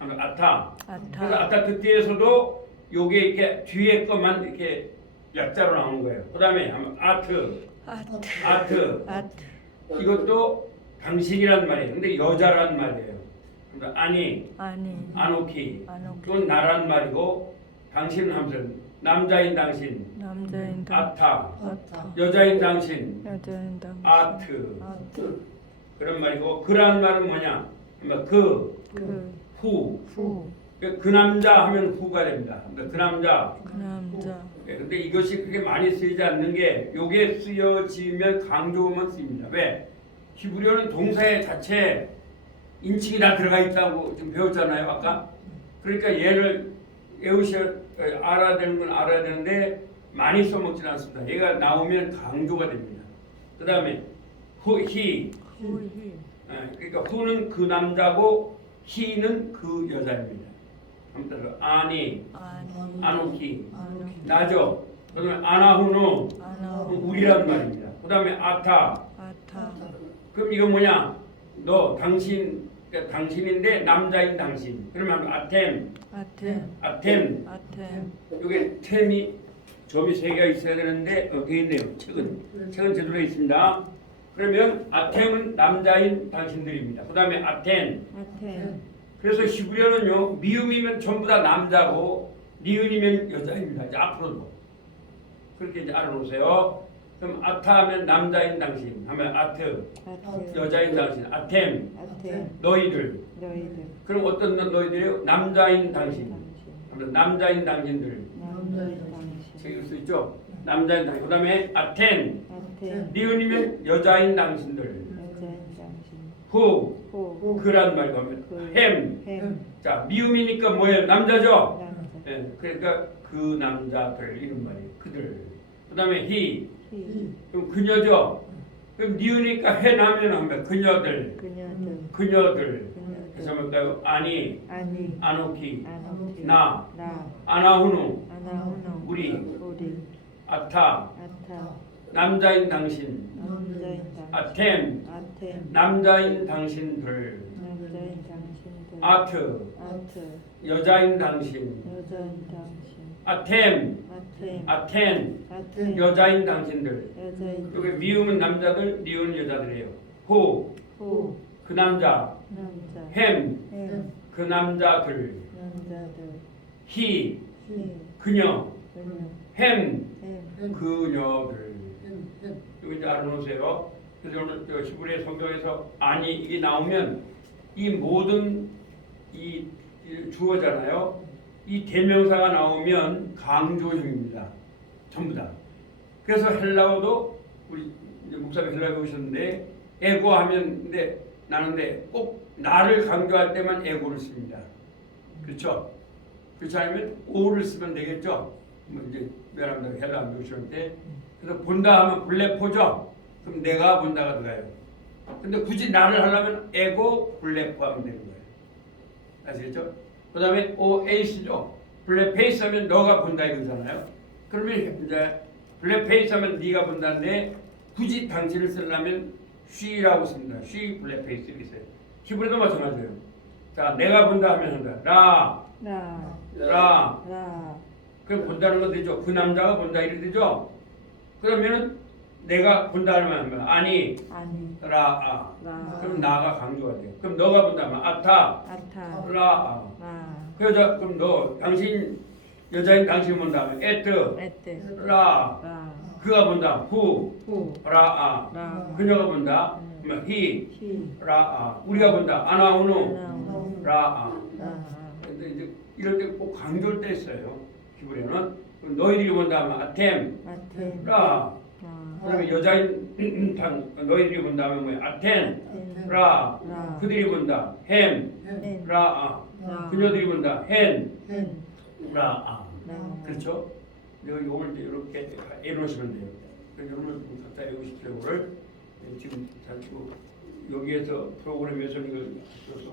하면 아타. 아타. 그래서 아타 뒤에서도 요게 이렇게 뒤에 것만 이렇게 약자로 나오는 거예요. 그 다음에 하면 아트. 아트. 아트. 아트. 이것도 당신이란 말이에요. 근데 여자란 말이에요. 그러니까 아니, 아니. 아노키. 아노키. 또 나란 말이고 당신은 하면서 남자인 당신, 남자인 당. 아타. 아타. 여자인 당신, 여자인 당. 아트. 아트. 그런 말이고 그란 말은 뭐냐? 그러니까 그, 그. 후. 후. 그 남자 하면 후가 됩니다. 그러니까 그 남자. 그 남자. 근데 이것이 그렇게 많이 쓰이지 않는 게 요게 쓰여지면 강조만 쓰입니다. 왜? 히브리어는 동사의 자체 인칭이 다 들어가 있다고 지금 배웠잖아요. 아까. 그러니까 얘를 알아야 되는 건 알아야 되는데 많이 써먹지 않습니다. 얘가 나오면 강조가 됩니다. 그 다음에 he. 후히. 그러니까 who는 그 남자고 he는 그 여자입니다. 아무튼 아니, 아니. 아노키, 아노키. 나죠. 그다음에 아나후노, 아나후. 우리란 말입니다. 그다음에 아타. 아타. 그럼 이건 뭐냐? 너 당신, 그러니까 당신인데 남자인 당신. 그러면 아템, 아템. 아템. 아템. 이게 템이 점이 세 개가 있어야 되는데 돼 있네요. 책은 제대로 돼 있습니다. 그러면 아템은 남자인 당신들입니다. 그다음에 아텐. 아템. 그래서 히브리어는요 미음이면 전부 다 남자고 니은이면 여자입니다. 이제 앞으로도 그렇게 이제 알아놓으세요. 그럼 아타하면 남자인 당신 하면 아트, 아트. 여자인 당신, 아템, 아템. 너희들. 너희들. 그럼 어떤 너희들이요? 남자인 당신. 당신. 하면 남자인 당신들. 남자인 당신. 책일 수 있죠. 남자인 당신. 그다음에 아텐, 아템. 니은이면 여자인 당신들. 여자인 당신. 후, 호. 그란 말고 하면 그. 햄. 햄. 자 미음이니까 뭐예요? 남자죠. 남자. 예, 그러니까 그 남자들 이런 말이에요. 그들. 그다음에 he. 히. 그럼 그녀죠. 그럼 니으니까 해나면 하면 그녀들. 그녀들. 그녀들. 해서 그녀들. 뭘까요? 아니, 아니. 아노키, 아노키. 나, 나. 아나후누, 아나후노. 우리, 우리. 아타, 아타. 남자인 당신, 남자인 당신. 아템, 아템. 남자인 당신들, 남자인 당신들. 아트, 아트. 여자인 당신, 여자인 당신. 아템, 아템. 아텐, 아템. 여자인 당신들. 여자인 여기 미음은 남자들, 니은 여자들이에요. 호, 호. 그 남자, 남자. 햄, 햄. 그 남자들, 남자들. 히, 히. 그녀, 그녀. 햄, 햄. 그녀들. 여기 이제 알아놓으세요. 그래서 오늘 저 히브리 성경에서 아니 이게 나오면 이 모든 이 주어잖아요. 이 대명사가 나오면 강조형입니다. 전부 다. 그래서 헬라어도 우리 이제 목사님 헬라어 배우셨는데 에고 하면 근데 나는데 꼭 나를 강조할 때만 에고를 씁니다. 그렇죠? 그렇지 않으면 오를 쓰면 되겠죠? 뭐 이제 여러분들 헬라어 배우셨는데 그래서 본다 하면 블레포죠? 그럼 내가 본다가 들어가요. 근데 굳이 나를 하려면 에고 블레포 하면 되는 거예요. 아시겠죠? 그 다음에 OAC죠. 블랙페이스 하면 너가 본다 이거잖아요. 그러면 이제 블랙페이스 하면 네가 본다는데 굳이 당신을 쓰려면 she라고 씁니다. she 블랙페이스 이렇게 써요. 히브리도 마찬가지예요. 자, 내가 본다 하면 한다. 라, 라. 라. 라. 그럼 본다는 건 되죠. 그 남자가 본다 이렇게 되죠. 그러면은 내가 본다 하면 아니, 아니. 라, 아. 라. 그럼 나가 강조가 돼요. 그럼 너가 본다 하면 아타, 아타. 라, 아. 라. 그 여자 그럼 너 당신 여자인 당신 본다면 에트 에테. 라 라. 그가 본다 후 후. 라아 라. 그녀가 본다 그러면 히 히. 라아 우리가 본다 아나우누 아나우누. 라아 라. 근데 이제 이럴 때 꼭 강조를 뗐어요. 히브리어는 너희들이 본다 하면 아템 아템. 라 라. 그다음에 여자인 너희들이 본다면 뭐야 아텐 템. 라 라. 그들이 본다 햄 햄. 라아 라. 그녀들이 본다 헨 햄. 라아 라. 그렇죠? 내가 이걸 이제 이렇게 해놓으시면 돼요. 그래서 여러분 갖다 외우십시오. 이거를 지금 자꾸 여기에서 프로그램에서 이걸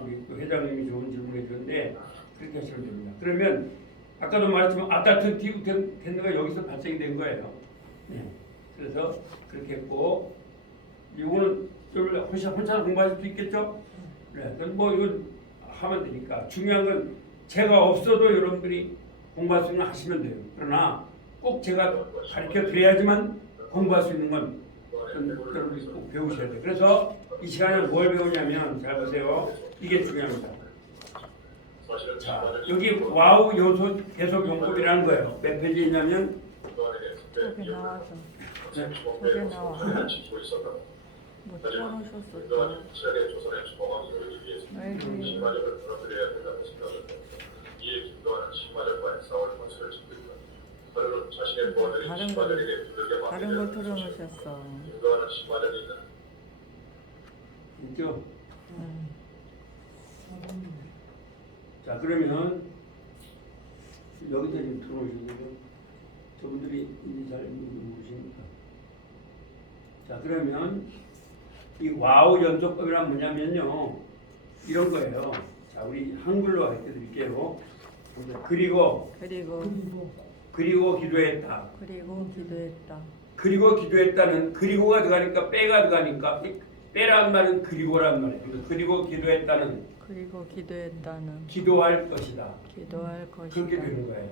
우리 그 회장님이 좋은 질문을 해주는데 그렇게 하시면 됩니다. 그러면 아까도 말했지만 아타트티브 텐드가 여기서 발생이 된 거예요. 네. 그래서 그렇게 했고 이거는 좀 혼자 공부하실 수 있겠죠? 네. 뭐 이건 하면 되니까 중요한 건 제가 없어도 여러분들이 공부할 수 있는 거 하시면 돼요. 그러나 꼭 제가 가르쳐 드려야지만 공부할 수 있는 건 여러분들이 꼭 배우셔야 돼요. 그래서 이 시간에 뭘 배우냐면 잘 보세요. 이게 중요합니다. 자, 여기 와우 요소 계속 용법이라는 거예요. 몇 페이지에 있냐면 저기 나와서 네. 저기 나와. 뭐 틀어놓으셨어. 다른 거 틀어놓으셨어. 있죠? 응. 자, 그러면 여기다 좀 들어오시고요. 저분들이 이제 잘 모르시니까. 자, 그러면 이 와우 연속법이란 뭐냐면요. 이런 거예요. 자, 우리 한글로 가르쳐 드릴게요. 그리고 기도했다. 그리고 기도했다. 그리고 기도했다는 그리고가 들어가니까 빼가 들어가니까 빼라는 말은 그리고란 말이에요. 그리고 기도했다는 그리고 기도했다는 기도할 것이다. 기도할 것이다. 그렇게 되는 거예요.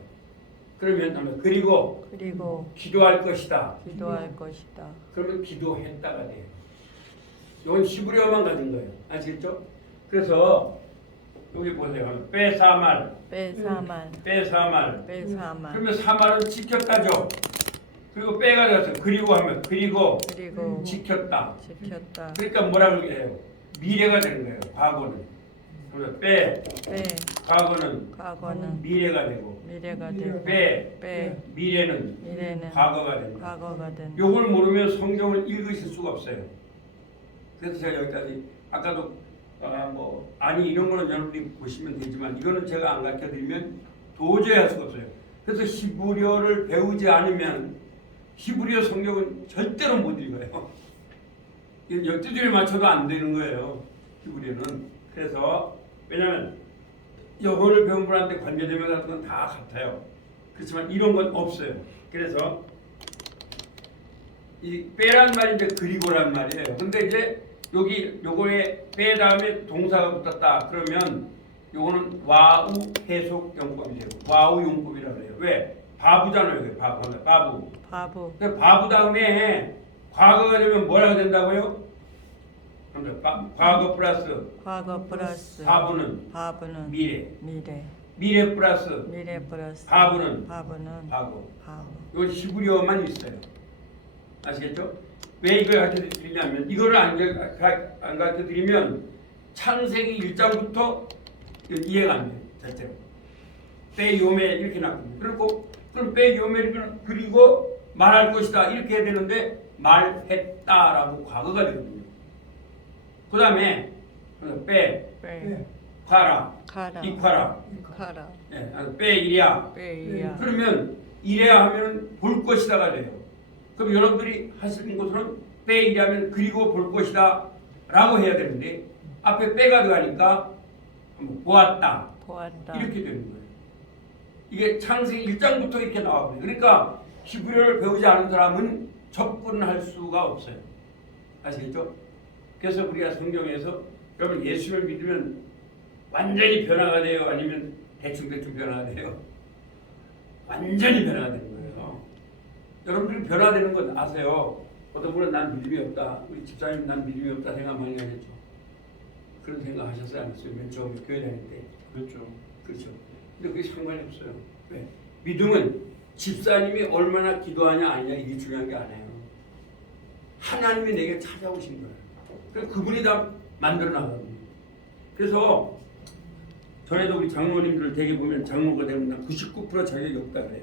그러면 그리고 기도할 것이다. 기도할 것이다. 그러면 기도했다가 돼요. 이건 히브리어만 가진 거예요. 아시겠죠? 그래서 여기 보세요. 빼사말. 그러면 사말은 지켰다죠. 그리고 빼가 들어서 그리고 하면 그리고 지켰다. 그러니까 뭐라고 해요? 미래가 되는 거예요. 과거는. 그래서 빼. 과거는 미래가 되고. 빼. 미래는 과거가 된다. 요걸 모르면 성경을 읽으실 수가 없어요. 그래서 제가 여기까지 아까도 이런 거는 여러분들이 보시면 되지만 이거는 제가 안 가르쳐 드리면 도저히 할 수가 없어요. 그래서 히브리어를 배우지 않으면 히브리어 성경은 절대로 못 읽어요. 12줄에 맞춰도 안 되는 거예요. 히브리어는. 그래서 왜냐하면 영어를 배운 분한테 관계되면 같은 건 다 같아요. 그렇지만 이런 건 없어요. 그래서 이 빼란 말이 이제 그리고란 말이에요. 근데 이제 요거에 빼 다음에 동사가 붙었다. 그러면 요거는 와우 해석 용법이 되고 와우 용법이라고 해요. 왜? 바부잖아요. 바부. 바부 다음에 과거가 되면 뭐라고 된다고요? 과거 플러스 바부는 미래 플러스 바부는 과거. 이건 히브리어만 있어요. 아시겠죠? 왜 이걸 가르쳐 드리냐면 이거를 안 가르쳐 드리면 창세기 1장부터 이해가 안 돼요. 자체로. 빼 요메 이렇게 나거든요. 그럼 빼 요메 그리고 말할 것이다 이렇게 해야 되는데 말했다라고 과거가 되거든요. 그 다음에 빼 가라 이과라 빼 이랴 그러면 이래야 하면 볼 것이다가 돼요. 그럼 여러분들이 하시는 것은 빼 이랴면 그리고 볼 것이다 라고 해야 되는데 앞에 빼가 들어가니까 보았다 이렇게 되는 거예요. 이게 창세기 1장부터 이렇게 나와버려요. 그러니까 히브리어를 배우지 않은 사람은 접근할 수가 없어요. 아시겠죠? 그래서 우리가 성경에서 여러분 예수를 믿으면 완전히 변화가 돼요? 아니면 대충 변화가 돼요? 완전히 변화가 되는 거예요. 여러분들이 변화되는 건 아세요? 어떤 분은 난 믿음이 없다. 우리 집사님 난 믿음이 없다 생각 많이 하셨죠? 그런 생각 하셨어요? 안 했어요? 맨 처음에 교회 다닐 때. 그렇죠. 근데 그게 상관이 없어요. 왜? 믿음은 집사님이 얼마나 기도하냐 아니냐 이게 중요한 게 아니에요. 하나님이 내게 찾아오신 거예요. 그래서 그분이 다 만들어 나가거든요. 그래서 전에도 우리 장로님들 되게 보면 장로가 되면 99% 자격이 없다 그래요.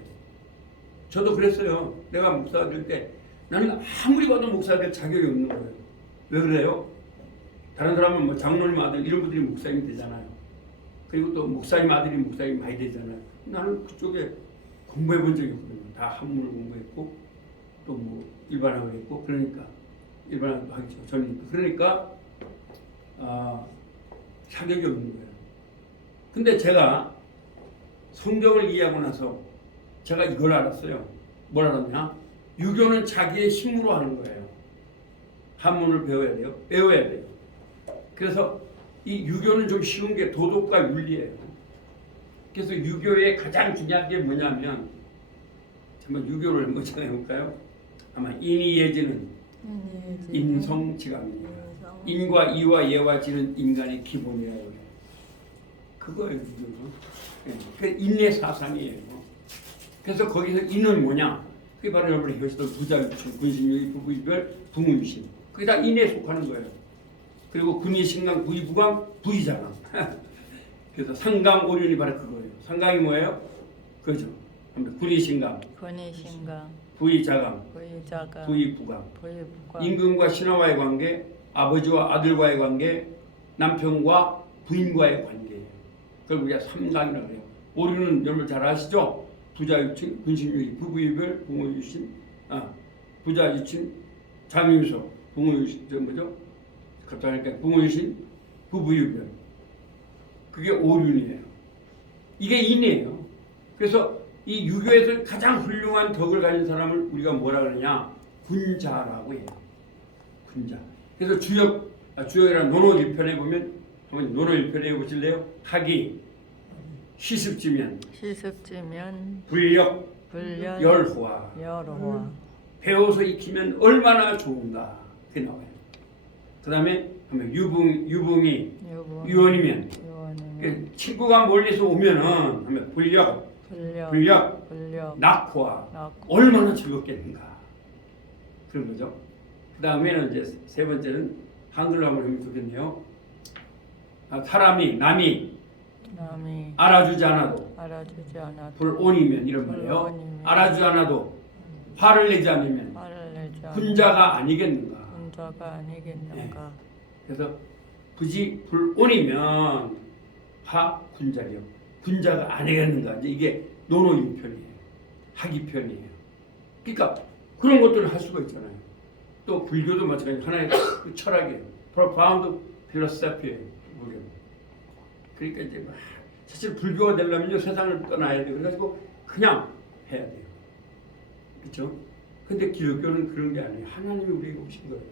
저도 그랬어요. 내가 목사 될 때 나는 아무리 봐도 목사 될 자격이 없는 거예요. 왜 그래요? 다른 사람은 뭐 장로님 아들 이런 분들이 목사님이 되잖아요. 그리고 또 목사님 아들이 목사님이 많이 되잖아요. 나는 그쪽에 공부해 본 적이 없거든요. 다 한문을 공부했고 또 뭐 일반학을 했고 그러니까 일반학도 하기 전이니까 그러니까 자격이 없는 거예요. 근데 제가 성경을 이해하고 나서 제가 이걸 알았어요. 뭘 알았냐? 유교는 자기의 힘으로 하는 거예요. 한문을 배워야 돼요. 그래서 이 유교는 좀 쉬운 게 도덕과 윤리예요. 그래서 유교의 가장 중요한 게 뭐냐면 정말 유교를 한번 정해볼까요? 아마 인이예지는 인성지감입니다. 인과 이와 예와 지는 인간의 기본이라고 해요. 그거예요, 유교는. 예, 그 인내 사상이에요. 그래서 거기서 인은 뭐냐? 그게 바로 여러분이 hé시도 부자유신, 군신유의, 부부이별, 부무유신. 그게 다 인에 속하는 거예요. 그리고 군의신강, 부의부강, 부의자강. 그래서 상강오륜이 바로 그거예요. 상강이 뭐예요? 그죠? 군의신강, 권위신강, 부의자강, 부의자강, 부의부강. 부의부강, 임금과 신하와의 관계, 아버지와 아들과의 관계, 남편과 부인과의 관계예요. 그걸 우리가 삼강이라고 해요. 오륜은 여러분 잘 아시죠? 부자유친, 군신유의, 부부이별, 부모유신, 부자유친, 장유서, 부모유신, 뭐죠? 갑자기 부모유신, 부부유별. 그게 오륜이에요. 이게 인이에요. 그래서 이 유교에서 가장 훌륭한 덕을 가진 사람을 우리가 뭐라 그러냐? 군자라고 해요. 군자. 그래서 주역이라는 논어 1편에 보면 한번 논어 1편에 해보실래요? 학이 시습지면 불력 열화 배워서 익히면 얼마나 좋은가 그게 나와요. 그 다음에 유붕이 유언이면 친구가 멀리서 오면은 하면 불력 낙화 얼마나 즐겁겠는가 그런 거죠. 그 다음에는 이제 세 번째는 한글로 한번 하면 좋겠네요. 남이 알아주지 않아도 불온이면 이런 말이에요. 알아주지 않아도 화를 내지 않으면 군자가 아니겠는가. 네. 그래서 굳이 불온이면 군자력 군자가 아니겠는가. 이제 이게 논어 6편이에요. 학이편이에요. 그러니까 그런 것들을 할 수가 있잖아요. 또 불교도 마찬가지 하나의 철학이에요. profound philosophy예요. 그러니까 이제 사실 불교가 되려면요 세상을 떠나야 돼요. 그래가지고 그냥 해야 돼요. 그렇죠? 근데 기독교는 그런 게 아니에요. 하나님이 우리에게 오신 거예요.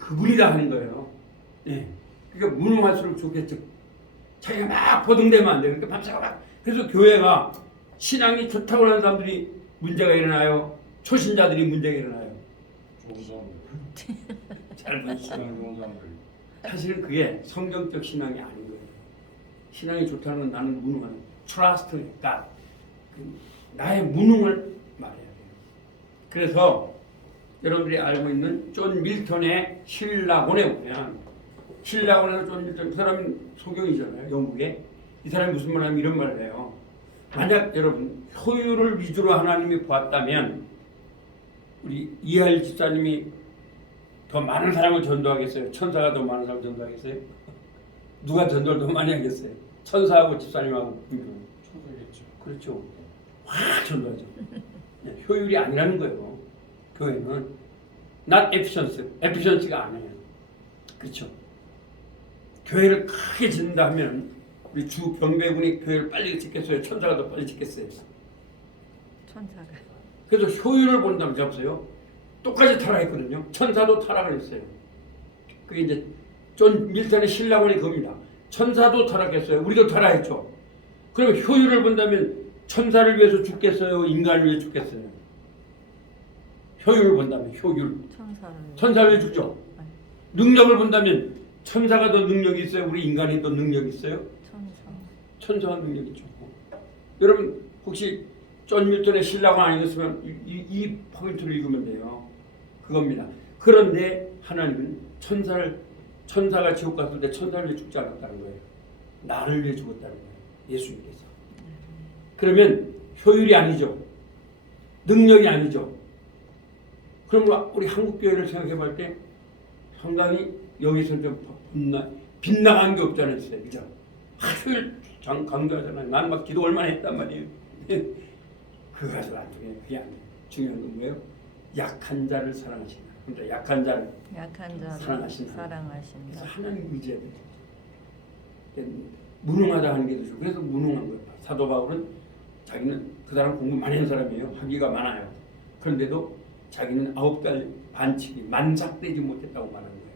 그분이 다 하는 거예요. 예. 그러니까 무능할수록 좋겠죠. 자기가 막 버둥대면 안 돼요. 그러니까 밤새고 막. 그래서 교회가 신앙이 좋다고 하는 사람들이 문제가 일어나요. 초신자들이 문제가 일어나요. 잘 보시죠. 사실은 그게 성경적 신앙이 아닌 거예요. 신앙이 좋다는 건 나는 무능한 trust God. 나의 무능을 말해야 돼요. 그래서 여러분들이 알고 있는 존 밀턴의 신라곤에 보면 신라곤에서 존 밀턴 그 사람은 소경이잖아요. 영국에. 이 사람이 무슨 말 하면 이런 말을 해요. 만약 여러분 효율을 위주로 하나님이 보았다면 우리 이하일 집사님이 더 많은 사람을 전도하겠어요? 천사가 더 많은 사람을 전도하겠어요? 누가 전도를 더 많이 하겠어요? 천사하고 집사님하고 천사겠죠. 그렇죠. 확 전도하죠. 효율이 아니라는 거예요. 교회는 not efficiency가 아니에요. 그렇죠. 교회를 크게 짓는다 하면 우리 주 병배군이 교회를 빨리 짓겠어요? 천사가 더 빨리 짓겠어요? 천사가. 그래서 효율을 본다면 잡으세요. 똑같이 타락했거든요. 천사도 타락을 했어요. 그게 이제 존 밀턴의 신라곤이 그겁니다. 천사도 타락했어요. 우리도 타락했죠. 그럼 효율을 본다면 천사를 위해서 죽겠어요? 인간을 위해 죽겠어요? 효율을 본다면 효율. 천사를 위해 죽죠. 능력을 본다면 천사가 더 능력이 있어요? 우리 인간이 더 능력이 있어요? 천사가 능력이 있죠. 여러분 혹시 존 밀턴의 신라곤 아니었으면 이 포인트를 읽으면 돼요. 그겁니다. 그런데 하나님은 천사가 지옥 갔을 때 천사를 위해 죽지 않았다는 거예요. 나를 위해 죽었다는 거예요. 예수님께서. 그러면 효율이 아니죠. 능력이 아니죠. 그럼 우리 한국 교회를 생각해 볼 때 상당히 여기서 좀 빗나간 게 없잖아요. 그죠? 효율 강조하잖아요. 난 막 기도 얼마나 했단 말이에요. 그거 가지고 안 돼요. 그게 안 돼요. 중요한 건 뭐예요? 약한 자를 사랑하신다. 그러니까 약한 자를 사랑하신다. 그래서 하나님 의지해야 돼요. 무능하다 하는 게 되죠. 그래서 무능한 거예요. 사도 바울은 자기는 그 사람 공부 많이 한 사람이에요. 학위가 많아요. 그런데도 자기는 9달 반칙이 만삭되지 못했다고 말하는 거예요.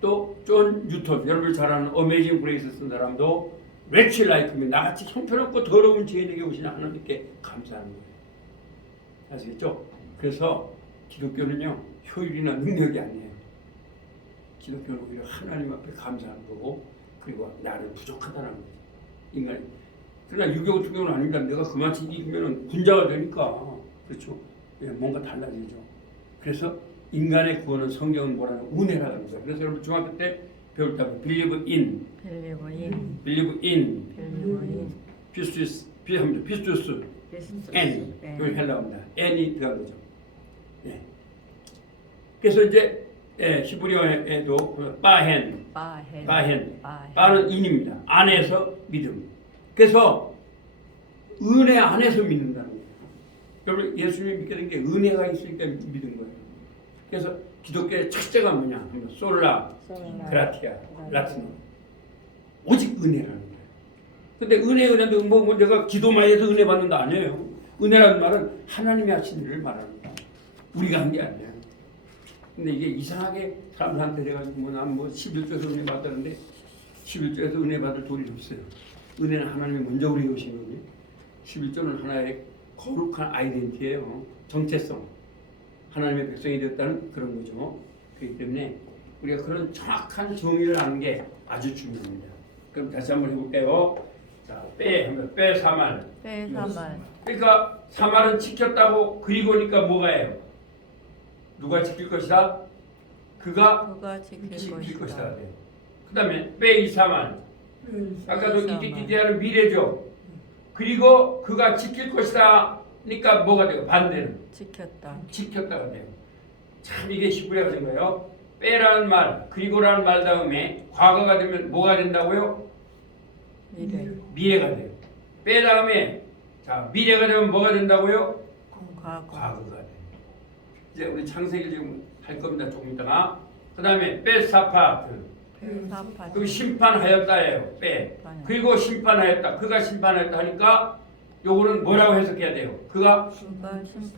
또 존 뉴턴, 여러분이 잘 아는 어메이징 그레이스 쓴 사람도 레첼 라이크면 나같이 형편없고 더러운 죄인에게 오신 하나님께 감사하는 거예요. 아시겠죠? 그래서 기독교는요 효율이나 능력이 아니에요. 기독교는 오히려 하나님 앞에 감사하는 거고, 그리고 나는 부족하다는 거죠. 인간이. 그러나 유교 같은 경우는 아닙니다. 내가 그만 지키면 군자가 되니까. 그렇죠? 예, 뭔가 달라지죠. 그래서 인간의 구원은 성경은 뭐라는 은혜라고 합니다. 그래서 여러분 중학교 때 배울 때 believe in, pistis, n, 이걸 헬라어입니다. n이 들어간 거죠. 예. 그래서 이제 히브리어에도 바헨, 바는 인입니다. 안에서 믿음. 그래서 은혜 안에서 믿는다는 거예요. 여러분 예수님 믿게 된 게 은혜가 있으니까 믿은 거예요. 그래서 기독교의 첫째가 뭐냐 하면 솔라 그라티아 라틴어, 오직 은혜라는 거예요. 근데 은혜인데 뭐 내가 기도만 해서 은혜 받는다 아니에요. 은혜라는 말은 하나님이 하신 일을 말하는 거예요. 우리가 한 게 아니에요. 근데 이게 이상하게 사람들한테 내가 난 11조에서 은혜 받았는데 11조에서 은혜 받을 도리 없어요. 은혜는 하나님이 먼저 우리에게 오신 거지. 11조는 하나의 거룩한 아이덴티티예요. 정체성. 하나님의 백성이 되었다는 그런 거죠. 그렇기 때문에 우리가 그런 정확한 정의를 아는 게 아주 중요합니다. 그럼 다시 한번 해볼게요. 자, 빼 사말. 그러니까 사말은 지켰다고 그리고니까 뭐가 해요? 누가 지킬 것이다? 그가 지킬 것이다. 그 다음에 빼 이사말. 아까도 이게 기대하는 미래죠. 그리고 그가 지킬 것이다. 그러니까 뭐가 돼요? 반대는 지켰다가 돼요. 참 이게 히브리어가 된 거예요. 빼라는 말, 그리고라는 말 다음에 과거가 되면 뭐가 된다고요? 미래가 돼요. 빼 다음에 자 미래가 되면 뭐가 된다고요? 과거가 돼요. 이제 우리 창세기 지금 할 겁니다. 조금 있다가. 그 다음에 빼 사파트. 그럼 심판하였다예요. 빼. 그리고 심판하였다. 그가 심판하였다 하니까 요거는 뭐라고 해석해야 돼요? 그가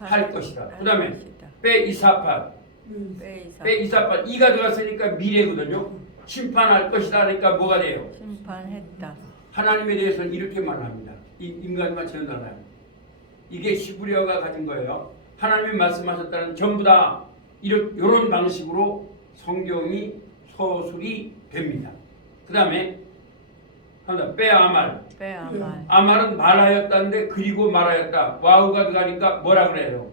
할 것이다. 그 다음에 빼 이사팟. 빼 이사팟. 이가 들어갔으니까 미래거든요. 심판할 것이다 하니까 뭐가 돼요? 심판했다. 하나님에 대해서는 이렇게 말합니다. 이 인간만 전달해요. 이게 히브리어가 가진 거예요. 하나님이 말씀하셨다는 전부 다 이런 방식으로 성경이 서술이 됩니다. 그 다음에 빼 아말. 아말은 말하였다는데 그리고 말하였다. 와우가 들어가니까 뭐라 그래요?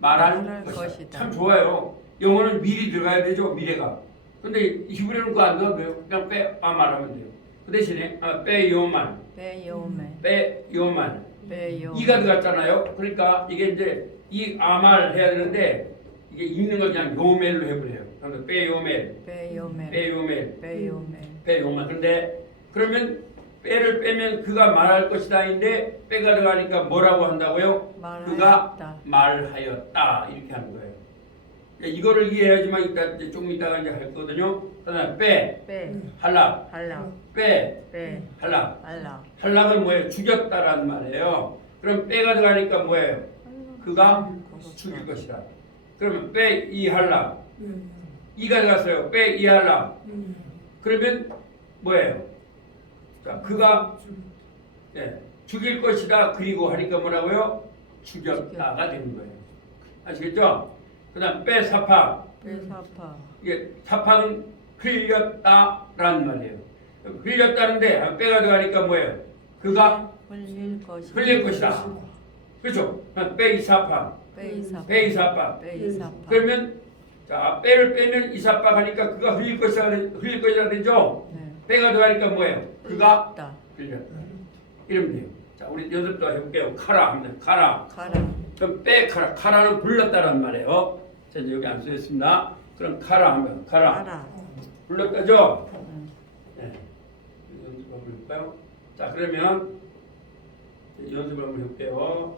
말할 것이다. 참 좋아요. 영어는 미리 들어가야 되죠. 미래가. 근데 히브리어는 그거 안 들어가도 돼요. 그냥 빼 아말 하면 돼요. 그 대신에 빼 요만. 이가 들어갔잖아요. 그러니까 이게 이제 이 아말 해야 되는데 이게 읽는 걸 그냥 요멜로 해버려요. 그래서 빼 요멜. 근데 그러면 빼를 빼면 그가 말할 것이다인데 빼가 들어가니까 뭐라고 한다고요? 그가 말하였다 이렇게 하는 거예요. 이거를 이해해야지만 이제 조금 이따가 이제 할 거거든요. 그다음에 빼 할락 빼 할락 할락은 뭐예요? 죽였다라는 말이에요. 그럼 빼가 들어가니까 뭐예요? 그가 죽일 것이다. 그러면 빼 이 할락 이가 들어갔어요. 빼 이 할락 그러면 뭐예요? 자, 그가 죽일 것이다. 그리고 하니까 뭐라고요? 죽였다가 되는 거예요. 아시겠죠? 그 다음 빼 사파. 이게 사파는 흘렸다라는 말이에요. 흘렸다는데 빼가 들어가니까 뭐예요? 그가 흘릴 것이다. 그렇죠? 빼 이사파. 그러면 자 빼를 빼면 이사파 하니까 그가 흘릴 것이다 되죠? 빼가 들어가니까 뭐예요? 그가 흘렸다. 이러면 돼요. 자, 우리 연습도 해볼게요. 카라 합니다. 카라. 그럼 빼 카라. 카라는 불렀다라는 말이에요. 자, 이제 여기 안 쓰였습니다. 그럼 카라 하면 카라. 불렀다죠? 네. 연습 한번 해볼까요? 자, 그러면 연습 한번 해볼게요.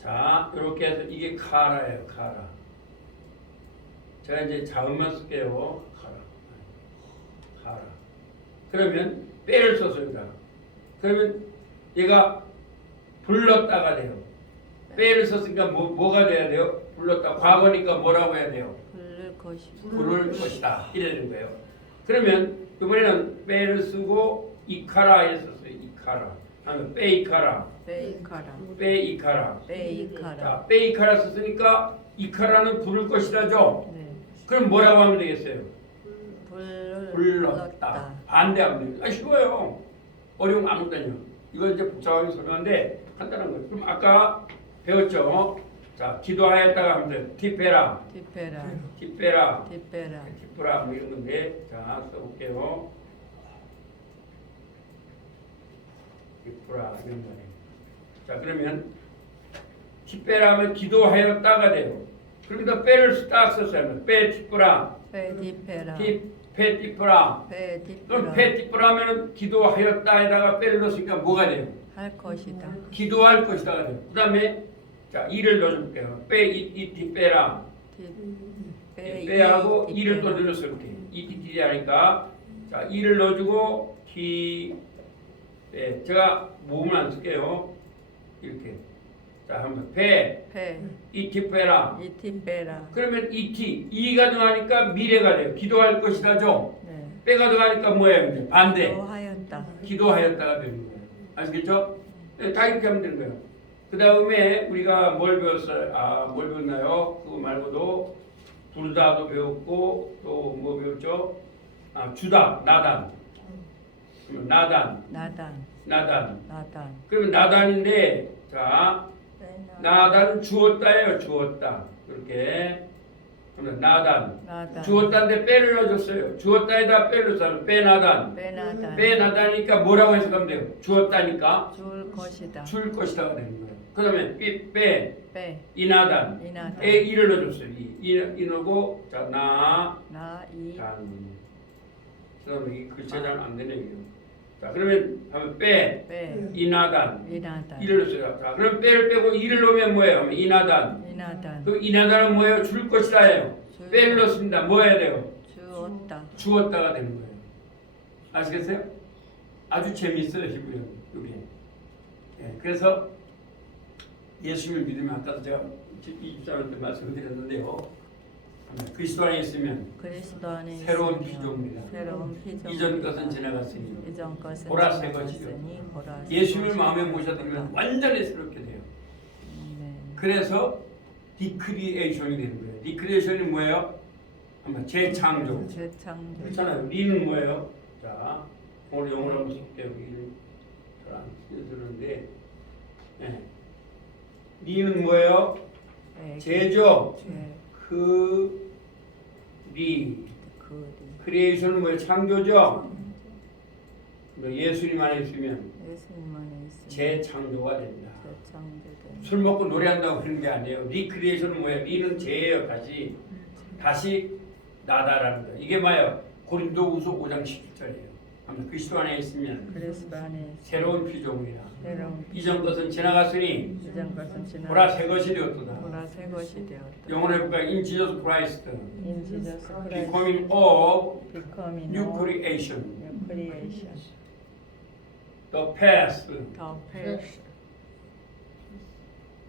자, 이렇게 해서 이게 카라예요. 카라. 제가 이제 자음만 쓸게요. 카라. 그러면 빼를 썼습니다. 그러면 얘가 불렀다가 돼요. 빼를 썼으니까 뭐가 돼야 돼요? 불렀다. 과거니까 뭐라고 해야 돼요? 부를 것이. 부를 것이다. 이래야 되는 거예요. 그러면 이번에는 빼를 쓰고 이카라 했었어요. 이카라. 하면 빼이카라. 베이카라. 빼이카라. 베이카라. 자, 빼이카라 썼으니까 이카라는 부를 것이다죠. 네. 그럼 뭐라고 하면 되겠어요? 불렀다. 불렀다. 반대하면 돼요. 쉬워요. 어려운 거 아무것도 이거 이제 복잡하게 설명하는데 간단한 거예요. 그럼 아까 배웠죠? 자, 기도하였다가 하면 돼요. 티페라, 디페라. 티페라, 디페라. 티프라 뭐 이런 건데 자, 써볼게요. 티프라 이런 거예요. 자, 그러면 티페라 하면 기도하였다가 돼요. 그러면 빼를 딱 썼어요. 빼 티프라, 베디페라. 페 티프라. 그럼 베디페라. 페 티프라 하면은 기도하였다에다가 빼를 넣었으니까 뭐가 돼요? 할 것이다. 기도할 것이다가 돼요. 그 다음에 자, 이를 넣어줄게요. 이티 빼라. 빼하고 이를 또 넣어서 이렇게 이티 하니까 자, 이를 넣어주고 티 빼. 제가 모음을 안 쓸게요. 이렇게 자, 한번 빼 페. 이티 빼라. 이티페라. 그러면 이티 이가 들어가니까 미래가 돼요. 기도할 것이다죠. 네. 빼가 들어가니까 뭐예요? 이제 반대. 기도하였다. 기도하였다가 되는 거예요. 아시겠죠? 네, 다 이렇게 하면 되는 거예요. 그 다음에 우리가 뭘 배웠어요? 뭘 배웠나요? 그거 말고도 부르다도 배웠고 또 뭐 배웠죠? 주다, 나단. 그러면 나단. 나단. 그러면 나단인데 자, 나단 주었다예요. 주었다. 그렇게. 그러면 나단. 주었다인데 빼를 넣어줬어요. 주었다에다 빼를 써요. 빼나단. 빼나단. 빼나다니까 뭐라고 해석하면 돼요? 주었다니까 줄 것이다. 줄 것이다가 되는 거예요. 그 다음에 빼 빼. 이나단 이나단. 에 이를 넣어줬어요. 이 넣고 자 나 나이. 단. 그다음에 이 글자 잘 안 되네요. 자 그러면 하면 빼 빼. 이나단 이나단. 이를 넣었어요. 자 그럼 빼를 빼고 이를 넣으면 뭐예요? 하면 이나단. 이나단. 그 이나단은 뭐예요? 줄 것이다예요. 줄- 빼를 넣습니다. 뭐 해야 돼요? 주었다. 주었다가 되는 거예요. 아시겠어요? 아주 재미있어요, 히브리어 이게. 예, 그래서 예수님을 믿으면 아까도 제가 24년 때 말씀드렸는데요. 그리스도 안에 있으면 그리스도 안에 새로운 있으며 피조물이다. 새로운 피조물. 이전 것은 지나갔으니 이전 것은 보라 새 것이요. 지나갔으니 보라 새 예수님을 것이요. 마음에 모셔드리면 완전히 새롭게 돼요. 네. 그래서 디크리에이션이 되는 거예요. 디크리에이션이 뭐예요? 한번 재창조. 재창조. 그렇잖아요. 리는 뭐예요? 자, 오늘 영어로 한번 쓸게요. 잘안 쓰는데, 네. 리는 뭐예요? 네. 제조. 죄. 리. 그리. 크리에이션은 뭐예요? 창조죠. 예수님 안에 있으면 예수님 안에 있으면 재창조가 됩니다. 재창조된. 술 먹고 노래한다고 그런 게 아니에요. 리크리에이션은 뭐예요? 리는 재예요. 다시 나다라는 거예요. 이게 뭐예요? 고린도후서 5장 17절이에요. 그리스도 안에 있으면 그리스도 안에 새로운 피조물이라. 새로운 이전 것은 지나갔으니 이전 것은 지나 보라 새 것이 되었도다. 보라 새 것이 되었다. 영어로 해볼까요? In Jesus Christ, In Jesus Christ, becoming of becoming new of creation. new creation. The past, The past,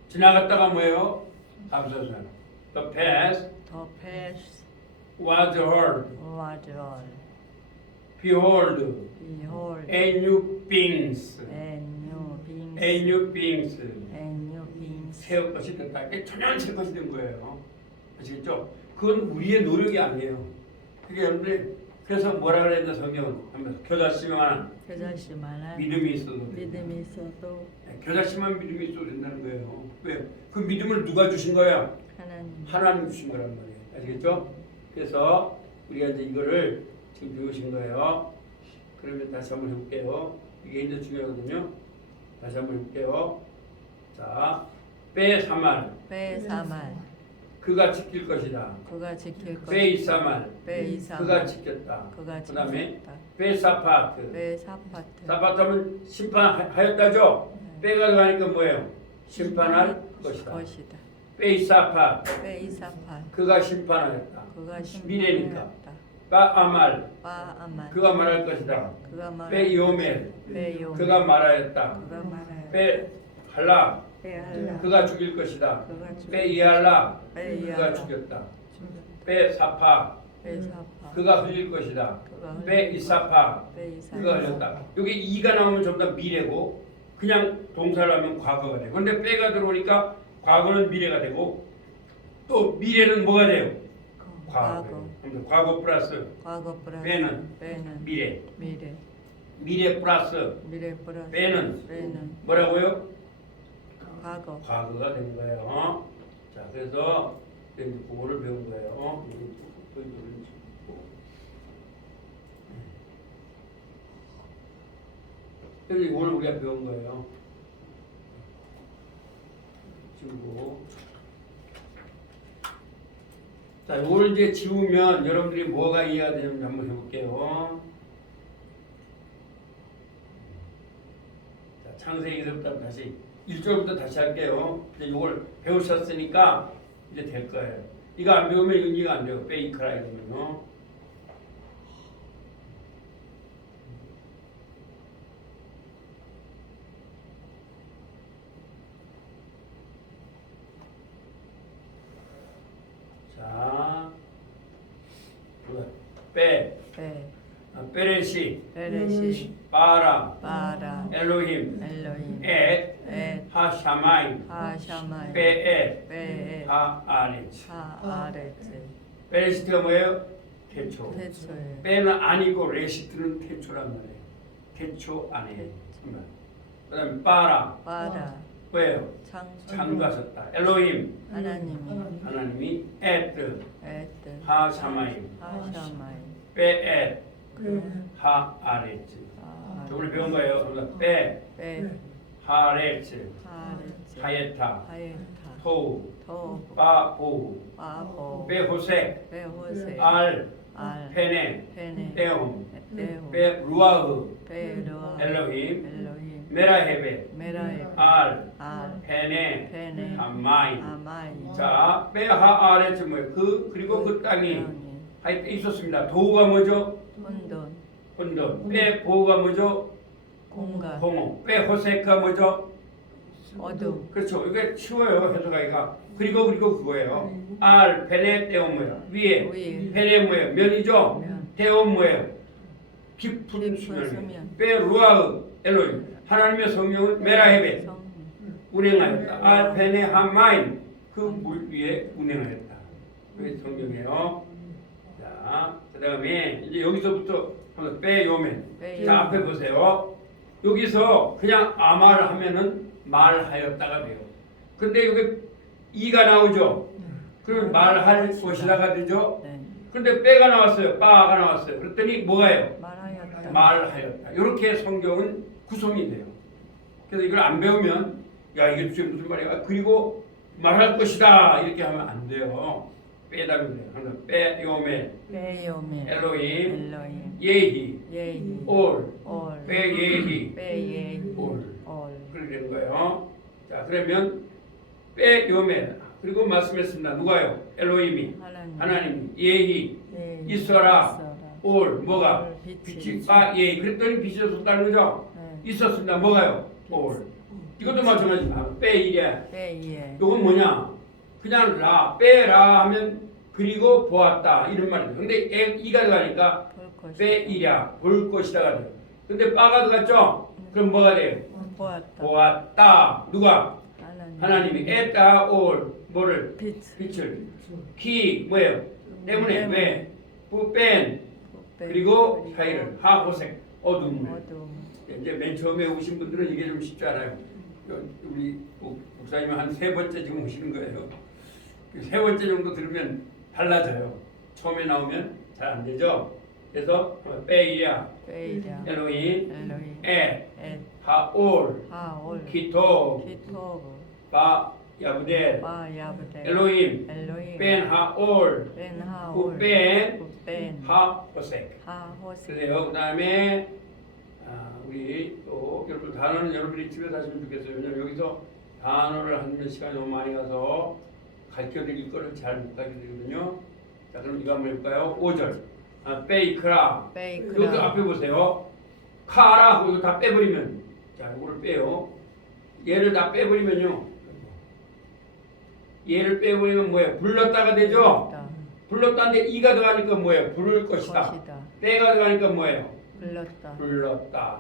지나갔다가 뭐예요? 앞서서 The past the past was heard. was all. Behold, Behold, a new beings, and new beings, a new beings. and new beings. 새 것이 됐다. 이게 전혀 새 것이 된 거예요. 아시겠죠? 그건 우리의 노력이 아니에요. 그게 여러분들 그래서 뭐라 그랬나 성경은 하면서 겨자씨만 겨자씨만한 믿음이 있어도 믿음이 있어도 겨자씨만 믿음이 있어도 된다는 거예요. 왜? 그 믿음을 누가 주신 거야? 하나님 하나님 주신 거란 말이에요. 아시겠죠? 그래서 우리가 이제 이거를 지금 배우신 거예요. 그러면 다시 한번 해볼게요. 이게 이제 중요하거든요. 다시 한번 해볼게요. 자, 빼사말 빼사말 그가 지킬 것이다. 그가 지킬 것이다. 빼이사말 빼이사말 그가 지켰다. 그가 그 다음에 지켰다. 빼사파트 빼사파트 사파트하면 심판하였다죠. 빼가 들어가니까 뭐예요? 심판할 것이다. 빼이사파 빼이사파 그가 심판하였다. 그가 미래니까. 심판하였다. 빠아말 빠아말 그가 말할 것이다. 그가 말하였다. 빼이오멜 빼요멜 그가 말하였다. 그가 말하였다. 빼할라 빼할라. 그가 죽일 것이다. 그가 죽일 빼 이할라. 빼 그가 이할라. 죽였다. 죽였다. 빼 사파. 빼 사파. 그가 흘릴 것이다. 그가 흘릴 빼 이사파. 빼 이사파. 그가 흘렸다. 여기 이가 나오면 전부 다 미래고 그냥 동사를 하면 과거가 돼. 근데 빼가 들어오니까 과거는 미래가 되고 또 미래는 뭐가 돼요? 과거. 과거 플러스 과거 플러스 빼는 미래. 미래. 미래 플러스 미래 플러스 빼는 뭐라고요? 과거. 과거가 된 거예요. 자, 그래서 이제 그거를 배운 거예요. 그래서 이거를 우리가 배운 거예요. 지우고. 자, 이거를 이제 지우면 여러분들이 뭐가 이해가 되는지 한번 해볼게요. 자, 창세기서부터 다시 1절부터 다시 할게요. 이제 이걸 배우셨으니까 이제 될 거예요. 이거 안 배우면 이건 이해가 안 돼요. 베이크라 이러면요. 자, 빼, 베레시, 베레시. 바라, 바라. 엘로힘, 엘로힘. 엣, 엣. 하샤마임, 하샤마이. 베엣, 베엣. 하아레츠. 하아레츠. 베레시트가 뭐예요? 태초. 태초에. 빼는 아니고 레시트는 태초란 말이에요. 태초 안에. 그 다음에 바라, 바라. 뭐예요? 창조하셨다. 엘로힘, 하나님이 에트, 에트. 하샤마임, 하샤마이. 베엣, 하아레츠. 우리 배운 거예요. 베, 빼. 하레츠, 하레츠. 하예타, 하예타. 토우, 토. 바보, 바보. 베호색, 베호세. 알, 알. 페네, 페네. 떼옴, 베호. 베루아흐, 베르아. 엘로힘, 엘로힘. 메라헤베, 메라에. 알, 알. 페네, 페네. 아마이. 아마이. 자, 베하아레츠 뭐예요? 그리고 그 땅이 하여튼 있었습니다. 도우가 뭐죠? 혼돈. 혼돈. 베보가 뭐죠? 공간. 공허. 베호세가 뭐죠? 어둠. 그렇죠. 이게 쉬워요. 해석하기가. 그리고 그거예요. 알, 페네, 떼옴 뭐예요? 위에. 위에. 페네 뭐예요? 면이죠? 면. 떼옴 뭐예요? 깊은 깊은 수면. 수면. 베루아흐 엘로힘. 하나님의 성령은 메라헤베. 성. 운행하였다. 알, 페네, 하마인. 그 물 위에 운행하였다. 그게 성경이에요. 자, 그 다음에 이제 여기서부터 한번 빼요면. 빼요. 자, 앞에 보세요. 여기서 그냥 아말 하면은 말하였다가 돼요. 근데 여기 이가 나오죠. 그러면 말할 것이다가 되죠. 네. 근데 빼가 나왔어요. 빠가 나왔어요. 그랬더니 뭐가요? 말하였다. 말하였다. 이렇게 성경은 구성이 돼요. 그래서 이걸 안 배우면 야 이게 도대체 무슨 말이야? 그리고 말할 것이다 이렇게 하면 안 돼요. 빼다면 돼요. 항상 빼요메, 빼요메. 엘로힘, 엘로힘. 예히, 예히. 올, 올. 빼예히, 빼예히. 올. 올. 그렇게 되는 거예요. 자, 그러면 빼요메 그리고 말씀했습니다. 누가요? 엘로힘이, 하나님이, 예히, 예히. 있어라, 올, 뭐가? 올, 빛이, 예히. 그랬더니 빛이 있었다는 거죠? 네. 있었습니다. 뭐가요? 올. 이것도 마찬가지입니다. 빼이래. 빼예. 이건 뭐냐? 그냥 빼라 하면 그리고 보았다 이런 말이에요. 근데 이가 들어가니까 볼 것이다. 빼이랴 볼 것이다가 돼요. 근데 빠가 들어갔죠? 그럼 뭐가 돼요? 보았다. 보았다. 누가? 하나님이 에따 올 뭐를? 빛을. 키 뭐예요? 때문에 왜? 뺀 그리고 사이를 하호색 어둠을. 이제 맨 처음에 오신 분들은 이게 좀 쉽지 않아요. 우리 목사님은 한 3번째 지금 오시는 거예요. 3번째 정도 들으면 달라져요. 처음에 나오면 잘 안 되죠. 그래서 빼이랴, 엘로힘, 에, 하올, 키토, 바 야브델, 엘로힘, 뺀 하올, 뺀 하호색. 그래요. 그다음에 우리 또 여러분 단어는 여러분이 집에서 하시면 좋겠어요. 왜냐면 여기서 단어를 하는 시간이 너무 많이 가서 가르쳐드릴 거를 잘 못 가르쳐 드리거든요. 자, 그럼 이거 한번 해볼까요? 5절. 베이크라. 이것도 앞에 보세요. 카라 하고 이거 다 빼버리면 자, 이거를 빼요. 얘를 다 빼버리면요. 얘를 빼버리면 뭐예요? 불렀다가 되죠? 불렀다. 불렀다는데 이가 들어가니까 뭐예요? 부를 것이다. 것이다. 빼가 들어가니까 뭐예요? 불렀다. 불렀다.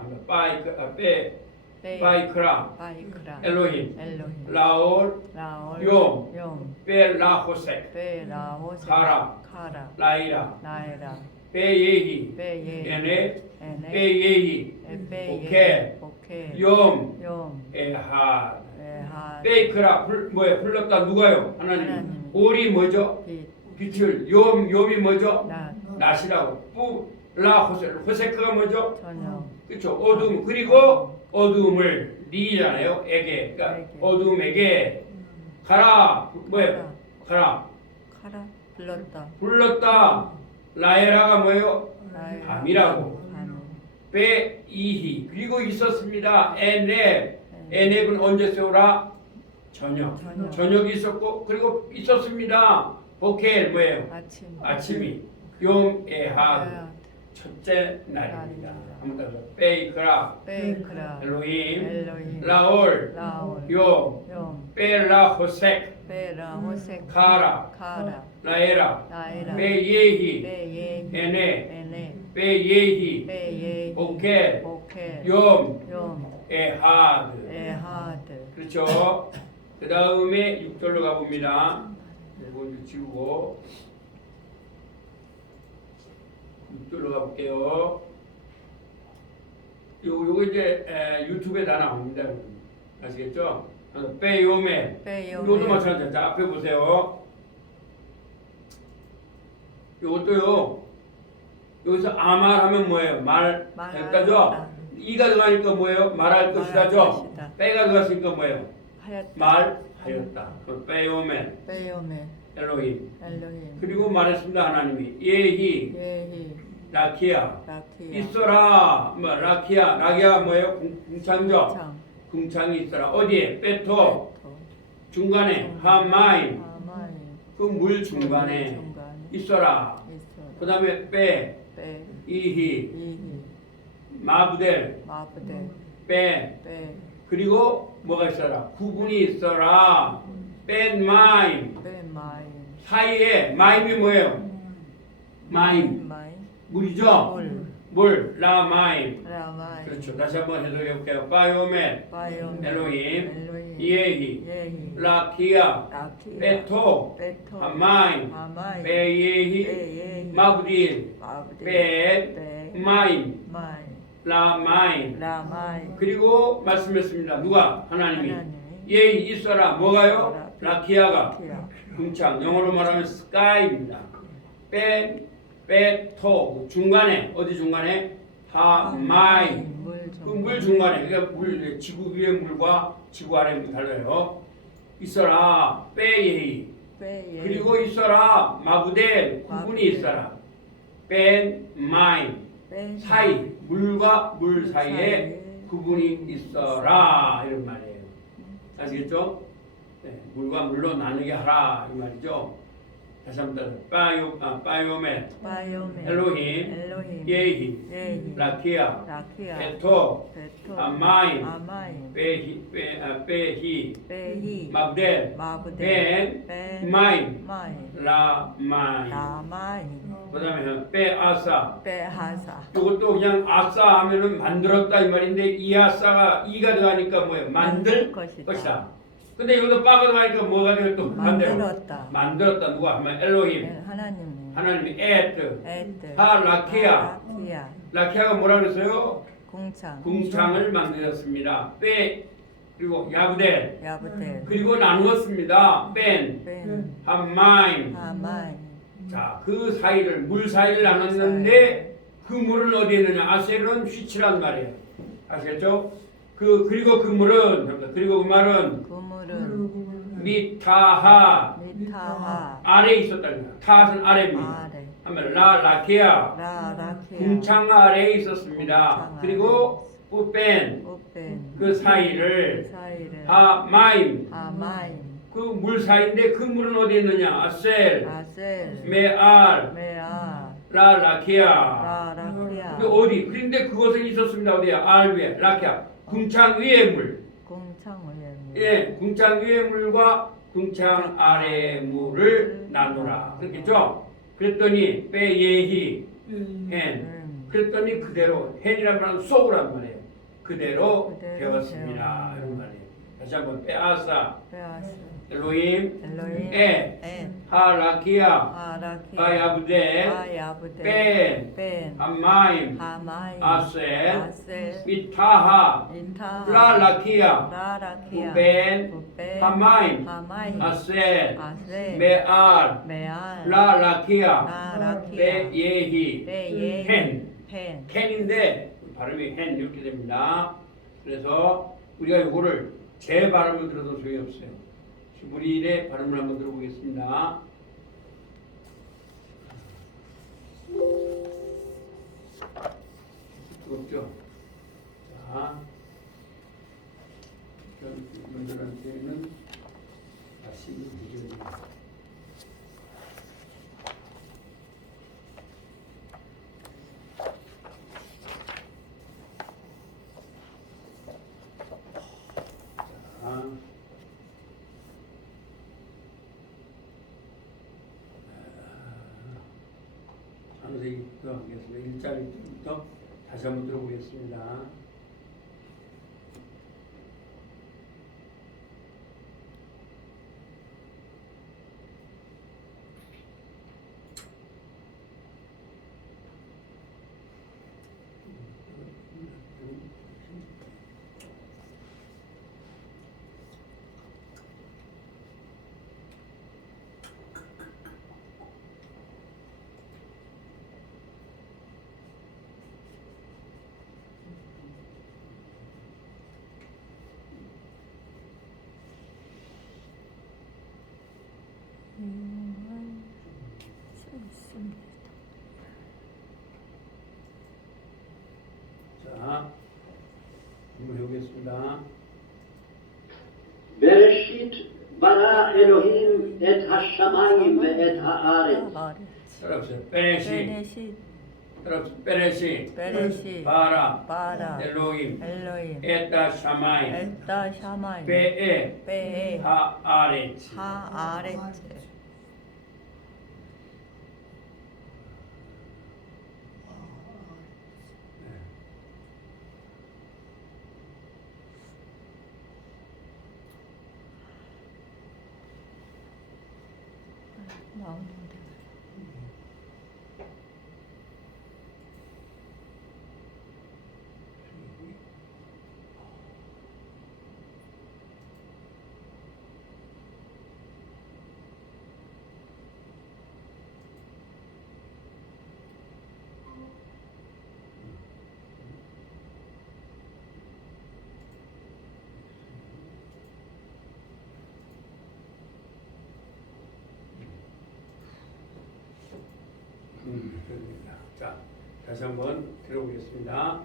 빼. 바이크라, 바이크라. 엘로힘, 엘로힘. 라올, 라올. 욤, 욤. 벨라호색, 빼 라호세. 카라, 카라. 라이라, 나에라. 베예히, 빼예. 에네, 에네. 베예히, 빼예. 오케. 욤, 욤. 에하. 에하. 베이크라, 뭐예요? 불렀다. 누가요? 하나님. 하나님. 올이 뭐죠? 빛. 빛을. 욤이 뭐죠? 나. 낮이라고. 호세크가 뭐죠? 저녁. 그렇죠. 어둠. 그리고 어둠을 리잖아요. 에게. 그러니까 에게. 어둠에게 가라. 뭐예요? 가라. 카라. 불렀다. 불렀다. 라에라가 뭐예요? 나에라. 밤이라고. 밤. 베이히. 그리고 있었습니다. 에넵. 에넵은 언제 세우라? 저녁. 저녁. 저녁이 있었고 그리고 있었습니다. 보켈 뭐예요? 아침. 아침이. 욤 에하. 에하. 첫째 날입니다. 날입니다. 한번 더. 베이크라. 베이크라. 엘로힘. 엘로힘. 라올. 라올. 욤. 욤. 벨라호색. 베라 호세. 카라. 카라. 라에라. 나에라. 베예히. 베예. 에네. 에네. 베예히. 베예. 보켈. 오케. 욤 욤. 에하드. 에하드. 그렇죠. 그 다음에 6절로 가봅니다. 이거 이제 지우고 6절로 가볼게요. 요거 이제 유튜브에 다 나옵니다. 아시겠죠? 빼요메. 빼요. 이것도 마찬가지야. 자, 앞에 보세요. 이것도요. 여기서 아말하면 뭐예요? 말할 말하다. 거죠? 이가 들어가니까 뭐예요? 말할 것이다죠? 것이다. 빼가 들어갔으니까 뭐예요? 하였다. 말하였다. 그 빼요메 빼요메. 엘로힘. 엘로힘. 그리고 말했습니다. 하나님이 예히 예히. 라키야 라키야. 있어라. 뭐 라키야 뭐예요? 궁창죠. 창. 궁창이 있어라. 어디에? 베토 베토. 중간에 하마임 하마이. 그 물 중간에 중간에. 있어라. 있어라. 그 다음에 빼 빼. 이히 이히. 마부델 마브데. 빼 빼. 그리고 뭐가 있어라? 구분이 있어라. 뺀 마임 빼 마임. 사이에 마임이 뭐예요? 마임 마임. 물이죠? 물. 물 라마임. 라마임. 그렇죠. 다시 한번 해석해 볼게요. 바이오멘 바이옴. 엘로힘 엘로힘. 예히 예히. 라키야 라키야. 베토 베토. 하마임 하마이. 베예히 베예히. 마부딜 마브데. 베 베. 마임 마임. 라마임 라마임. 그리고 말씀했습니다. 누가? 하나님이 하나님이. 예히 있어라. 뭐가요? 있어라. 라키아가 라키야. 궁창 영어로 말하면 스카이입니다. 베토 중간에 어디 중간에 하마임 그 물 중간에 그러니까 물 지구 위의 물과 지구 아래 물 달라요. 있어라 빼예히 빼예. 그리고 있어라 마부델 구분이 있어라. 뺀 마임 빼. 사이 물과 물 사이에 구분이 있어라 이런 말이에요. 아시겠죠? 네, 물과 물로 나누게 하라 이 말이죠. 다시 한번 바이오멘 바이오메. 엘로힘 엘로힘. 예히 예히. 라키아 라키야. 베토 베토. 아마임 아마임. 베히 베히. 마브델 마브데. 벤 마임 마임. 라마임 라마임. 그 다음에 베아사 베하사. 이것도 그냥 아싸 하면은 만들었다 이 말인데 이 아싸가 이가 들어가니까 뭐예요? 만들 것이다. 근데 여기서 빠가 들어가니까 뭐가 되면 또 반대로 만들었다. 만들었다. 누가 하면 엘로힘 네, 하나님이. 하나님이 에트 에드. 하 라키아 라키야. 라키아가 뭐라 그랬어요? 궁창. 궁창을 만들었습니다. 빼 그리고 야브델 야브데. 그리고 나누었습니다. 뺀 벤. 한마임 하마임. 자 그 사이를 물 사이를 나눴는데 그 물은 어디에 있느냐? 아셀은 휘치란 말이에요. 아시겠죠? 그리고 그 물은 그리고 그 말은 그물은 미타하 미타하. 아래에 있었다는 거야. 타hat은 아래입니다. 아래. 하면 라키아 라키야. 궁창 아래에 있었습니다. 궁창 그리고 우벤 우벤. 그 사이를 사이를. 하마임 하마임. 그 물 사이인데 그 물은 어디 있느냐? 아셀 아셀. 메알 메아. 라키아 라키야. 근데 어디? 그런데 그것은 있었습니다. 어디야? 알 위에 라키아 궁창 위의 물 궁창 위에. 예, 궁창 위의 물과 궁창 아래 물을 나누라. 그렇겠죠? 그랬더니 빼예히 헨. 그랬더니 그대로 헨이란 말은 쏘우란 말이에요. 그대로 배웠습니다. 이런 말이에요. 다시 한번 빼아사 빼앗아. 엘로힘 엘로힘. 에 하라키야 아라키야. 아야브데 아야브데. 뺀 뺀. 암마임 하마임. 아셀 아셀. 미타하 인타하. 라라키야 라라키야. 뺀 부벤. 하마임 하마임. 아셀 아셀. 메알 메알. 라라키야 라라키야. 빼예히 빼예히. 헨 펜. 켄인데 발음이 헨 이렇게 됩니다. 그래서 우리가 이거를 제 발음을 들어도 소용이 없어요. 히브리인의 발음을 한번 들어보겠습니다. 뜨겁죠? 자, 여러분들한테는 다시 드립니다. 선생님부터 하겠습니다. 1자리부터 다시 한번 들어보겠습니다. 자, 한번 해보겠습니다. בראשית ברא אלוהים את השמיים ואת הארץ. 따라합시다. 베네시, 베네시. 따라합시다. 베네시, 베네시. 바라, 바라. 엘로힘, 엘로힘. 에타 샤마임, 에따 샤마임. 베에, 베에. 하 아레츠. 하 아레츠. 나오는데. 자, 다시 한번 들어보겠습니다.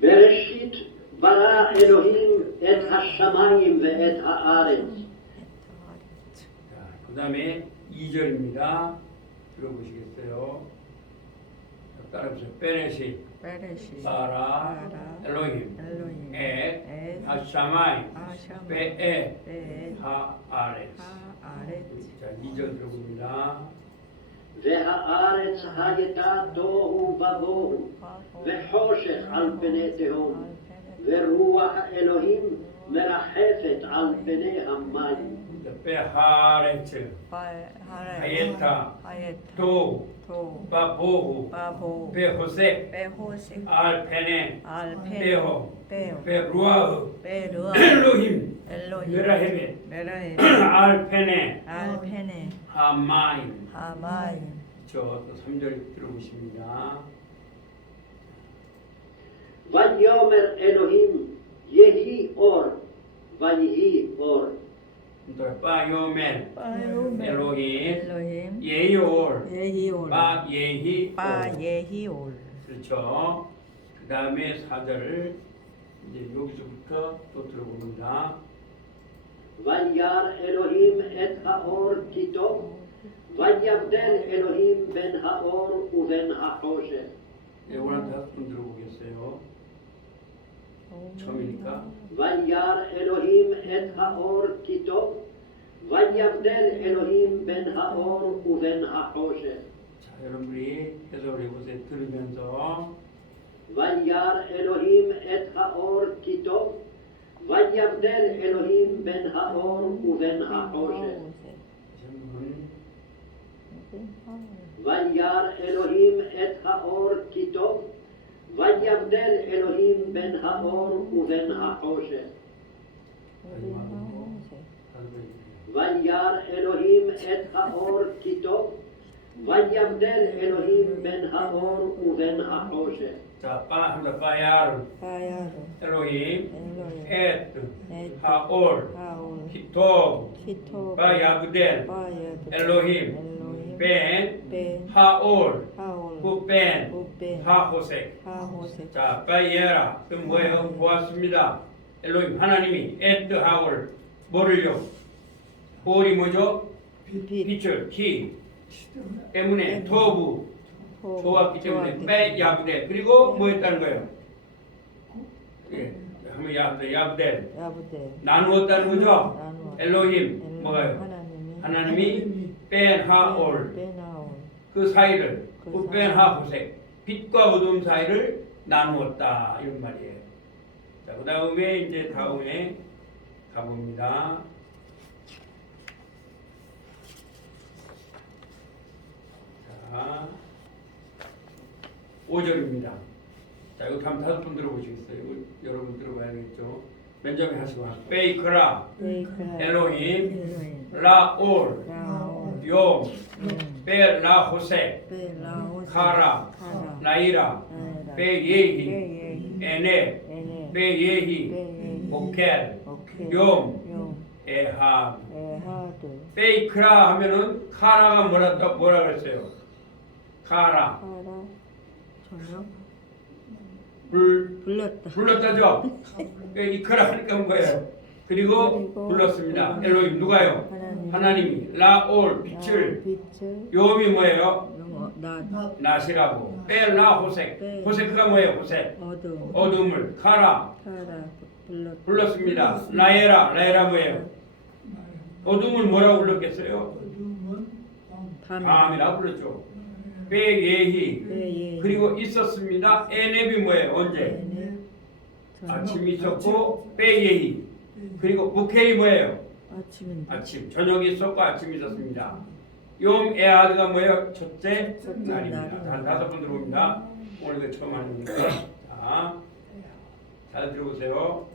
בראשית ברא אלוהים את השמיים ואת הארץ. 자, 그 다음에 2절입니다. 들어보시겠어요? 자, 따라해보세요. 베네시, 베레시. 바라, 바라. 엘로힘, 엘로힘. 에, 에. 하샤마이, 아샤마. 베에, 베에. 하 아레스. 하 아레츠. 자, 2절 들어봅니다. והארץ הייתה תוהו ובוהו וחושך על פני תהום ורוח אלוהים מרחפת על פני המים. 베하레츠, 하예타, 하예타. 도, 도. 바보후, 바보. 베호세, 베호세. 알페네, 알페. 베호, 베호. 베루아흐, 베르아. 엘로힘, 엘로힘. 메라헤베, 메라헤. 알페네, 알페네. 하마임. 하마임. 저 3절 들어보십니다. ויאמר אלוהים יהי אור ויהי אור. 바요멜, 빠요멜. 엘로힘, 엘로힘. 예이올, 예히올. 바예히, 빠예히올. 그렇죠. 그 다음에 4절을 이제 여기서부터 또 들어봅니다. וירא אלוהים את האור כי טוב ויבדל אלוהים בין האור ובין החושך. 네, 오늘 5분 들어보겠어요. 처음이니까. וירא אלוהים את האור כי טוב, ויבדל אלוהים בין האור ובין החושך. 자, 여러분이 해석을 해보세요. 들으면서 וירא אלוהים את האור כי טוב, ויבדל אלוהים בין האור ובין החושך. 질문. וירא אלוהים את האור כי טוב, ויבדל אלוהים בין האור ובין החושך. וירא אלוהים את האור כי טוב, ויבדל אלוהים בין האור ובין החושך. 자, 합니다. 바야르 바야르 엘로힘 엘로힘 에트 에트 하올 하올 키토 키토 바야브델 바야드 엘로힘 엘로힘 벤 벤 하올 하올 후벤 후벤 하호색. 하호세 자, 바이에라 그 뭐예요? 보았습니다. 엘로힘 하나님이 에트 하올 뭐를요? 홀이 뭐죠? 빛 빛을 키 때문에 토부 좋았기 때문에 빼 야브데 그리고 뭐 했다는 거예요? 예, 한번 야브데 야부데 나누었다는 거죠? 나누어 엘로힘 뭐가요? 하나님이 뺀 하올 베나올 그 사이를 그 그 뺀 하호색 빛과 어둠 사이를 나누었다 이런 말이에요. 자, 그 다음에 이제 다음에 가봅니다. 자, 5절입니다. 자, 이거 다음 5분 들어보시겠어요? 이거 여러분 들어봐야겠죠? 맨자민 하시고 베이크라 베이크라 엘로힘 엘로힘 라올 라올 용 용 베라호세 베라오세 카라 카라 나이라 나이라 베예히 베예히 에네 에네 베예히 베예히 오켈 오케이 용 용 에하 에하드 베이크라 하면은 카라가 뭐라 그랬어요? 카라 카라 저녁 불렀다 불렀다죠? 이 크라 하니까 뭐예요? 그리고 불렀습니다. 엘로힘 누가요? 하나님이 라올 빛을 빛을 요음이 뭐예요? 영어 나 나시라고 벨라 호색 호색가 뭐예요? 호색 어둠 어둠을 카라 카라 불렀습니다. 라에라 뭐예요? 어둠을 뭐라고 불렀겠어요? 밤이라고 불렀죠. 베예히 베예 그리고 있었습니다. 에넵이 뭐예요? 언제? 아침이 있었고 베예히 그리고 부케이 뭐예요? 아침인데 아침 저녁이 있었고 아침이 있었습니다. 용 에하드가 뭐예요? 첫째 날입니다. 한 5번 들어옵니다. 오늘 그 처음 하는 거니까 자, 잘 들어보세요.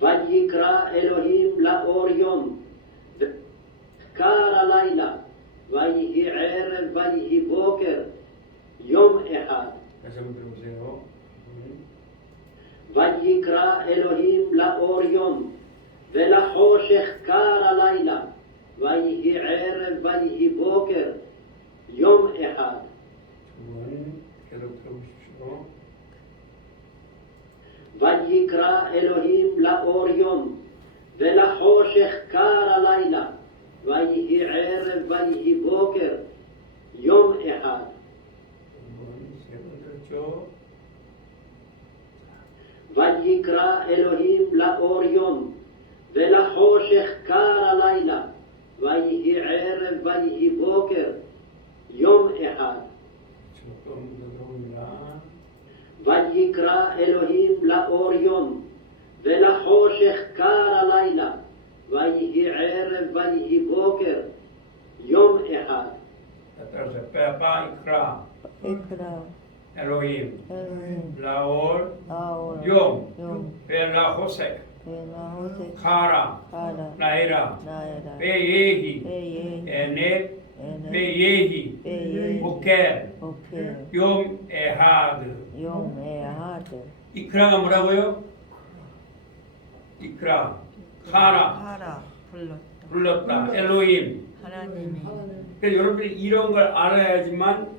ויקרא אלוהים לאור יום, וקר הלילה, ויהי ערב ויהי בוקר, יום אחד. 다시 한번 들어보세요. ויקרא אלוהים לאור יום, ולחושך קר הלילה, ויהי ערב ויהי בוקר, יום אחד. 두번 계속 들어보십시오. ויקרא אלוהים לאור יום, ולחושך קר הלילה, ויהי ערב ויהי בוקר, יום אחד. 세번 들었죠. ויקרא אלוהים לאור יום, ולחושך קר הלילה, ויהי ערב ויהי בוקר, יום אחד. 조금 더 들어옵니다. ויקרא אלוהים לאור יום, ולחושך קר הלילה, ויהי ערב ויהי בוקר, יום אחד. 따라서 빼빠이크라 에크라 엘로힘 엘로힘 라올 아올 용 용 벨라호색 베나호세 카라 카라 나이라 나에라 베예히 베예 에넵 에네 베예히 베예 오켈 오케이 용 에하드 용 에하드 이크라가 뭐라고요? 이크라 카라 카라 불렀다 불렀다 엘로힘. 하나님이 그래서 여러분들이 이런 걸 알아야지만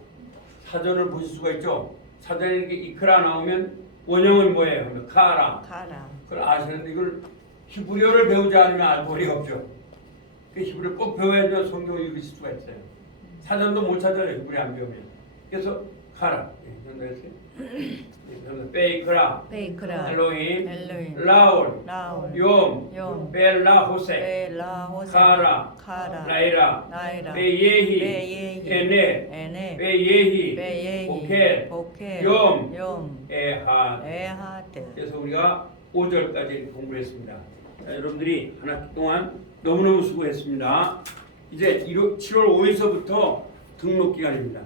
사전을 보실 수가 있죠. 사전에 이렇게 이크라 나오면 원형은 뭐예요? 카라. 카라 그걸 아시는데 이걸 히브리어를 배우지 않으면 알 도리가 없죠. 그 히브리어를 꼭 배워야지 성경을 읽으실 수가 있어요. 사전도 못 찾아요. 히브리 안 배우면. 그래서 카라. 전달했어요. 베이크라, 베이크라, 엘로힘, 엘로힘, 라울, 라울, 욤, 욤, 벨라 호세, 벨라, 호세, 카라, 카라, 라이라, 나이라, 베예히, 베예히, 에네, 에네, 베예히, 베예히, 보켈, 보켈, 욤, 욤, 에하. 에하드. 그래서 우리가 5절까지 공부했습니다. 자, 여러분들이 한 학기 동안 너무너무 수고했습니다. 이제 7월 5일서부터 등록 기간입니다.